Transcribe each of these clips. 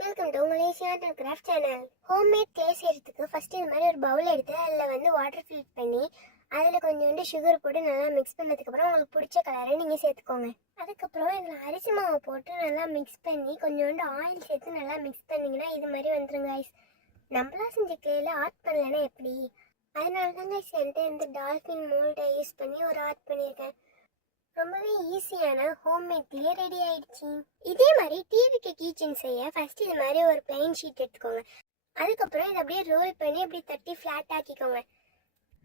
Welcome to Malaysia art and craft channel. Homemade clay செய்கிறதுக்கு first இந்த மாதிரி ஒரு பவுல் எடுத்து அதில் வந்து வாட்டர் ஃபில் பண்ணி அதில் கொஞ்சோண்டு சுகர் போட்டு நல்லா மிக்ஸ் பண்ணதுக்கப்புறம் உங்களுக்கு பிடிச்ச கலரை நீங்கள் சேர்த்துக்கோங்க. அதுக்கப்புறம் இதில் அரிசி மாவு போட்டு நல்லா மிக்ஸ் பண்ணி கொஞ்சோண்டு ஆயில் சேர்த்து நல்லா மிக்ஸ் பண்ணிங்கன்னா இது மாதிரி வந்துருங்க ஐஸ். நம்மளா செஞ்ச கிளேயில் ஆர்ட் பண்ணலன்னா எப்படி? அதனால தான் கைஸ் என்கிட்ட இந்த டால்ஃபின் மோல்டை யூஸ் பண்ணி ஒரு ஆர்ட் பண்ணியிருக்கேன். ரொம்பவே ஈஸியான ஹோம்மேட்லேயே ரெடி ஆயிடுச்சு. இதே மாதிரி டிவிக்கு கீச்சன் செய்ய ஃபர்ஸ்ட் இது மாதிரி ஒரு பிளைன் ஷீட் எடுத்துக்கோங்க. அதுக்கப்புறம் இதை அப்படியே ரோல் பண்ணி அப்படி தட்டி ஃப்ளாட் ஆக்கிக்கோங்க.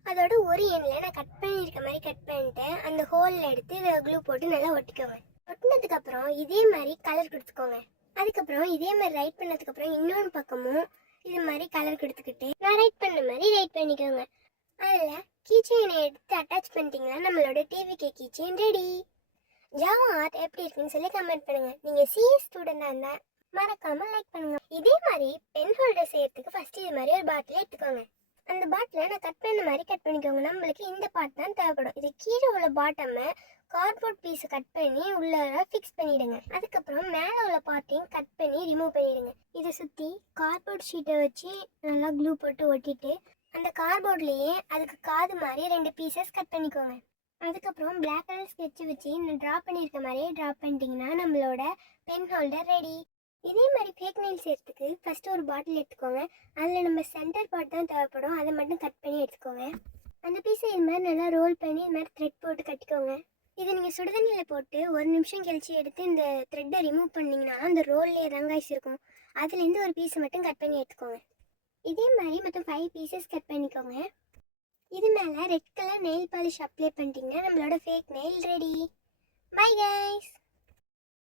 அதோட ஒரு எண்ணில் நான் கட் பண்ணியிருக்க மாதிரி கட் பண்ணிட்டு அந்த ஹோலில் எடுத்து இதை க்ளூ போட்டு நல்லா ஒட்டிக்கோங்க. ஒட்டினதுக்கப்புறம் இதே மாதிரி கலர் கொடுத்துக்கோங்க. அதுக்கப்புறம் இதே மாதிரி ரைட் பண்ணதுக்கப்புறம் இன்னொன்று பக்கமும் இது மாதிரி கலர் கொடுத்துக்கிட்டு நான் ரைட் பண்ண மாதிரி ரைட் பண்ணிக்கோங்க. அதில் கீச்செயினை எடுத்து அட்டாச் பண்ணிட்டீங்கன்னா நம்மளோட டிவிக்கு கீச்செயின் ரெடி. ஜாவா ஆர்ட் எப்படி இருக்குன்னு சொல்லி கமெண்ட் பண்ணுங்க. நீங்கள் சிஎஸ் ஸ்டூடெண்டாக இருந்தால் மறக்காமல் லைக் பண்ணுங்க. இதே மாதிரி பென் ஹோல்டர் செய்யறதுக்கு ஃபர்ஸ்ட் இது மாதிரி ஒரு பாட்டில் எடுத்துக்கோங்க. அந்த பாட்டிலை நான் கட் பண்ண மாதிரி கட் பண்ணிக்கோங்க. நம்மளுக்கு இந்த பார்ட் தான் தேவைப்படும். இது கீழே உள்ள பாட்டமை கார்ட்போர்ட் பீஸை கட் பண்ணி உள்ளார ஃபிக்ஸ் பண்ணிவிடுங்க. அதுக்கப்புறம் மேலே உள்ள பார்ட்டையும் கட் பண்ணி ரிமூவ் பண்ணிவிடுங்க. இதை சுற்றி கார்ட்போர்ட் ஷீட்டை வச்சு நல்லா க்ளூ போட்டு ஒட்டிட்டு அந்த கார்ட்போர்ட்லேயே அதுக்கு காது மாதிரி 2 பீசஸ் கட் பண்ணிக்கோங்க. அதுக்கப்புறம் பிளாக் கலர் ஸ்கெட்ச் வச்சு நான் ட்ரா பண்ணியிருக்க மாதிரியே ட்ரா பண்ணிட்டீங்கன்னா நம்மளோட பென் ஹோல்டர் ரெடி. இதே மாதிரி ஃபேக் நெயில் செய்யறதுக்கு ஃபஸ்ட்டு ஒரு பாட்டில் எடுத்துக்கோங்க. அதில் நம்ம சென்டர் பார்ட் தான் தேவைப்படும், அதை மட்டும் கட் பண்ணி எடுத்துக்கோங்க. அந்த பீஸை இது மாதிரி நல்லா ரோல் பண்ணி இது மாதிரி த்ரெட் போட்டு கட்டிக்கோங்க. இதை நீங்கள் சுடுதண்ணியில் போட்டு 1 நிமிஷம் கழிச்சு எடுத்து இந்த த்ரெட்டை ரிமூவ் பண்ணிங்கன்னா அந்த ரோல்லே ரங்காய்ஸ் இருக்கும். அதுலேருந்து ஒரு பீஸை மட்டும் கட் பண்ணி எடுத்துக்கோங்க. இதே மாதிரி மொத்தம் 5 பீசஸ் கட் பண்ணிக்கோங்க. இது மேலே red colour nail polish apply பண்ணிட்டீங்கன்னா நம்மளோட fake nail ready. Bye guys.